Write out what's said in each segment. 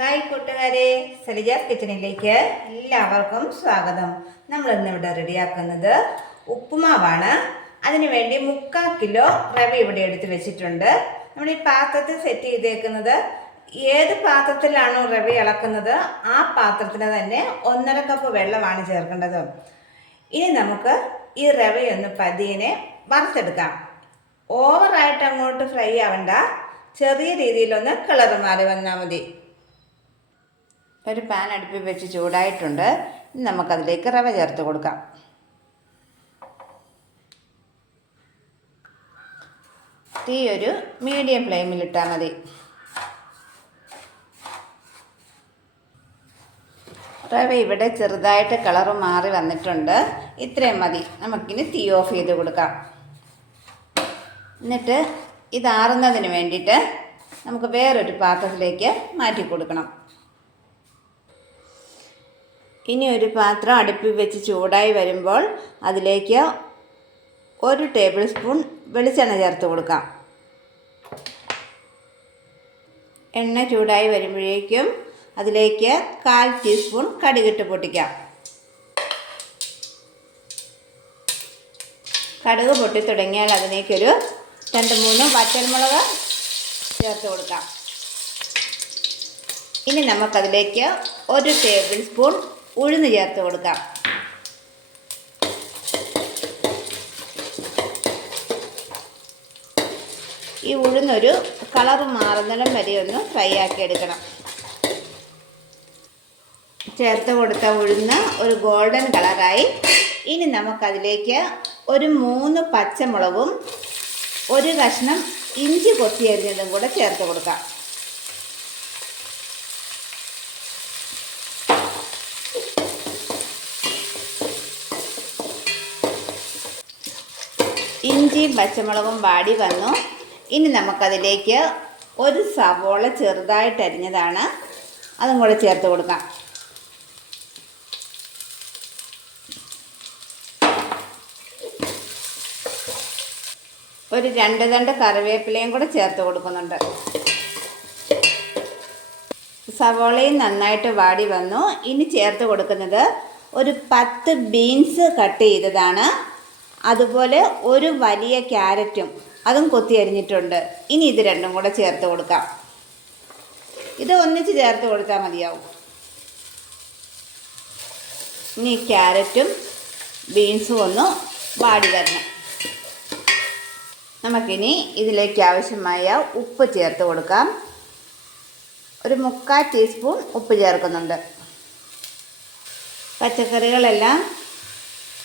Hi കൂട്ടുകാരെ സലിജാസ് കിച്ചണിലേക്ക് എല്ലാവർക്കും സ്വാഗതം. നമ്മൾ ഇന്ന് ഇവിടെ റെഡിയാക്കുന്നത് ഉപ്പുമാവാണ്. അതിനുവേണ്ടി മുക്കാൽ കിലോ റവ ഇവിടെ എടുത്ത് വെച്ചിട്ടുണ്ട്. നമ്മൾ ഈ പാത്രത്തിൽ സെറ്റ് ചെയ്തേക്കുന്നത് ഏത് പാത്രത്തിലാണോ റവ ഇളക്കുന്നത് ആ പാത്രത്തിന് തന്നെ ഒന്നര കപ്പ് വെള്ളമാണ് ചേർക്കേണ്ടത്. ഇനി നമുക്ക് ഈ റവയൊന്ന് പതിയെ വറുത്തെടുക്കാം. ഓവറായിട്ട് അങ്ങോട്ട് ഫ്രൈ ആവണ്ട. ചെറിയ രീതിയിലൊന്ന് കളർ മാറി വന്നാൽ മതി. ഒരു പാൻ അടുപ്പിൽ വെച്ച് ചൂടായിട്ടുണ്ട്. ഇനി നമുക്കതിലേക്ക് റവ ചേർത്ത് കൊടുക്കാം. തീ ഒരു മീഡിയം ഫ്ലെയിമിൽ ഇട്ടാൽ മതി. റവ ഇവിടെ ചെറുതായിട്ട് കളർ മാറി വന്നിട്ടുണ്ട്. ഇത്രയും മതി. നമുക്കിനി തീ ഓഫ് ചെയ്ത് കൊടുക്കാം. എന്നിട്ട് ഇതാറുന്നതിന് വേണ്ടിയിട്ട് നമുക്ക് വേറൊരു പാത്രത്തിലേക്ക് മാറ്റി കൊടുക്കണം. ഇനി ഒരു പാത്രം അടുപ്പിൽ വെച്ച് ചൂടായി വരുമ്പോൾ അതിലേക്ക് ഒരു ടേബിൾ സ്പൂൺ വെളിച്ചെണ്ണ ചേർത്ത് കൊടുക്കാം. എണ്ണ ചൂടായി വരുമ്പോഴേക്കും അതിലേക്ക് കാൽ ടീസ്പൂൺ കടുകിട്ട് പൊട്ടിക്കാം. കടുക് പൊട്ടി തുടങ്ങിയാൽ അതിലേക്കൊരു രണ്ട് മൂന്ന് വറ്റൽമുളക് ചേർത്ത് കൊടുക്കാം. ഇനി നമുക്കതിലേക്ക് ഒരു ടേബിൾ സ്പൂൺ ഉഴുന്ന് ചേർത്ത് കൊടുക്കാം. ഈ ഉഴുന്നൊരു കളർ മാറുന്നിടം വരെ ഒന്ന് ഫ്രൈ ആക്കി എടുക്കണം. ചേർത്ത് കൊടുത്ത ഉഴുന്ന് ഒരു ഗോൾഡൻ കളറായി ഇനി നമുക്കതിലേക്ക് ഒരു മൂന്ന് പച്ചമുളകും ഒരു കഷ്ണം ഇഞ്ചി കൊത്തിയരിഞ്ഞതും കൂടെ ചേർത്ത് കൊടുക്കാം. ഇഞ്ചിയും പച്ചമുളകും വാടി വന്നു. ഇനി നമുക്കതിലേക്ക് ഒരു സവോള ചെറുതായിട്ട് അരിഞ്ഞതാണ്. അതും കൂടെ ചേർത്ത് കൊടുക്കാം. ഒരു രണ്ട് തണ്ട് കറിവേപ്പിലയും കൂടെ ചേർത്ത് കൊടുക്കുന്നുണ്ട്. സവോളയും നന്നായിട്ട് വാടി വന്നു. ഇനി ചേർത്ത് കൊടുക്കുന്നത് ഒരു പത്ത് ബീൻസ് കട്ട് ചെയ്തതാണ്. അതുപോലെ ഒരു വലിയ ക്യാരറ്റും അതും കൊത്തി അരിഞ്ഞിട്ടുണ്ട്. ഇനി ഇത് രണ്ടും കൂടെ ചേർത്ത് കൊടുക്കാം. ഇത് ഒന്നിച്ച് ചേർത്ത് കൊടുത്താൽ മതിയാവും. ഇനി ക്യാരറ്റും ബീൻസും ഒന്ന് വാടി വരണം. നമുക്കിനി ഇതിലേക്ക് ആവശ്യമായ ഉപ്പ് ചേർത്ത് കൊടുക്കാം. ഒരു മുക്കാൽ ടീസ്പൂൺ ഉപ്പ് ചേർക്കുന്നുണ്ട്. പച്ചക്കറികളെല്ലാം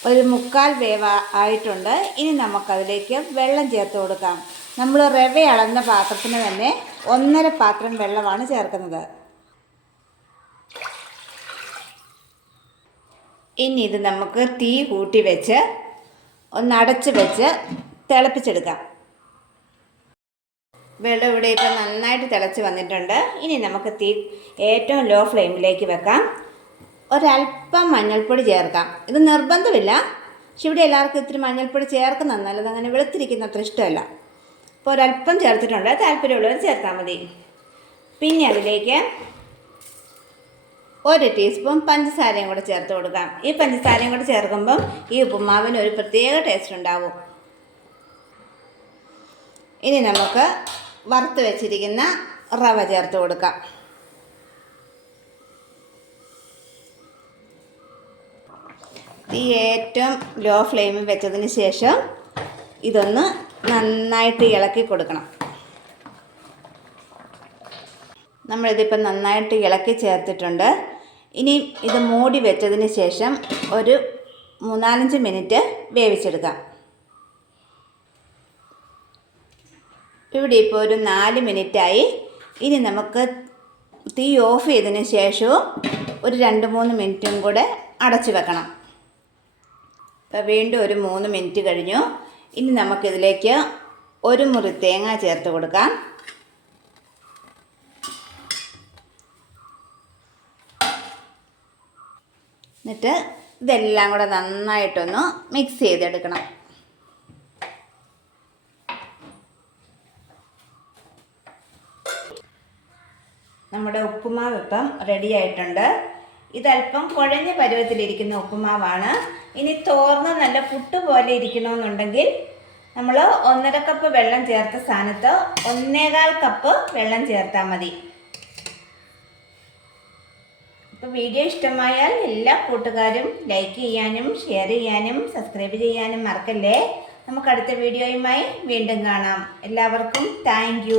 ഒരു മുക്കാൽ വേവ ആയിട്ടുണ്ട്. ഇനി നമുക്കതിലേക്ക് വെള്ളം ചേർത്ത് കൊടുക്കാം. നമ്മൾ റവ അളന്ന പാത്രത്തിന് തന്നെ ഒന്നര പാത്രം വെള്ളമാണ് ചേർക്കുന്നത്. ഇനി ഇത് നമുക്ക് തീ കൂട്ടി വെച്ച് ഒന്ന് അടച്ച് വെച്ച് തിളപ്പിച്ചെടുക്കാം. വെള്ളം ഇവിടെ ഇപ്പം നന്നായിട്ട് തിളച്ച് വന്നിട്ടുണ്ട്. ഇനി നമുക്ക് തീ ഏറ്റവും ലോ ഫ്ലെയിമിലേക്ക് വെക്കാം. ഒരല്പം മഞ്ഞൾപ്പൊടി ചേർക്കാം. ഇത് നിർബന്ധമില്ല. പക്ഷെ ഇവിടെ എല്ലാവർക്കും ഇത്തിരി മഞ്ഞൾപ്പൊടി ചേർക്കുന്നത് നല്ലത്. അങ്ങനെ വെളുത്തിരിക്കുന്ന അത്ര ഇഷ്ടമല്ല. അപ്പോൾ ഒരല്പം ചേർത്തിട്ടുണ്ട്. താല്പര്യമുള്ളവർ ചേർത്താൽ മതി. പിന്നെ അതിലേക്ക് ഒരു ടീസ്പൂൺ പഞ്ചസാരയും കൂടെ ചേർത്ത് കൊടുക്കാം. ഈ പഞ്ചസാരയും കൂടെ ചേർക്കുമ്പം ഈ ഉപ്പുമാവിന് ഒരു പ്രത്യേക ടേസ്റ്റ് ഉണ്ടാവും. ഇനി നമുക്ക് വറുത്ത് വെച്ചിരിക്കുന്ന റവ ചേർത്ത് കൊടുക്കാം. തീ ഏറ്റവും ലോ ഫ്ലെയിമിൽ വെച്ചതിന് ശേഷം ഇതൊന്ന് നന്നായിട്ട് ഇളക്കി കൊടുക്കണം. നമ്മളിതിപ്പോൾ നന്നായിട്ട് ഇളക്കി ചേർത്തിട്ടുണ്ട്. ഇനി ഇത് മൂടി വെച്ചതിന് ശേഷം ഒരു മൂന്നാലഞ്ച് മിനിറ്റ് വേവിച്ചെടുക്കാം. ഇവിടെ ഇപ്പോൾ ഒരു നാല് മിനിറ്റായി. ഇനി നമുക്ക് തീ ഓഫ് ചെയ്തതിന് ശേഷവും ഒരു രണ്ട് മൂന്ന് മിനിറ്റും കൂടെ അടച്ചു വെക്കണം. അപ്പോൾ വീണ്ടും ഒരു മൂന്ന് മിനിറ്റ് കഴിഞ്ഞു. ഇനി നമുക്കിതിലേക്ക് ഒരു മുറി തേങ്ങ ചേർത്ത് കൊടുക്കാം. എന്നിട്ട് ഇതെല്ലാം കൂടെ നന്നായിട്ടൊന്ന് മിക്സ് ചെയ്തെടുക്കണം. നമ്മുടെ ഉപ്പുമാവ് ഇപ്പം റെഡി ആയിട്ടുണ്ട്. ഇതല്പം കുഴഞ്ഞ പരുവത്തിലിരിക്കുന്ന ഉപ്പുമാവാണ്. ഇനി തോർന്ന് നല്ല പുട്ട് പോലെ ഇരിക്കണമെന്നുണ്ടെങ്കിൽ നമ്മൾ ഒന്നര കപ്പ് വെള്ളം ചേർത്ത സ്ഥാനത്ത് ഒന്നേകാൽ കപ്പ് വെള്ളം ചേർത്താൽ മതി. ഇപ്പോൾ വീഡിയോ ഇഷ്ടമായാൽ എല്ലാ കൂട്ടുകാരും ലൈക്ക് ചെയ്യാനും ഷെയർ ചെയ്യാനും സബ്സ്ക്രൈബ് ചെയ്യാനും മറക്കല്ലേ? നമുക്ക് അടുത്ത വീഡിയോയുമായി വീണ്ടും കാണാം. എല്ലാവർക്കും താങ്ക്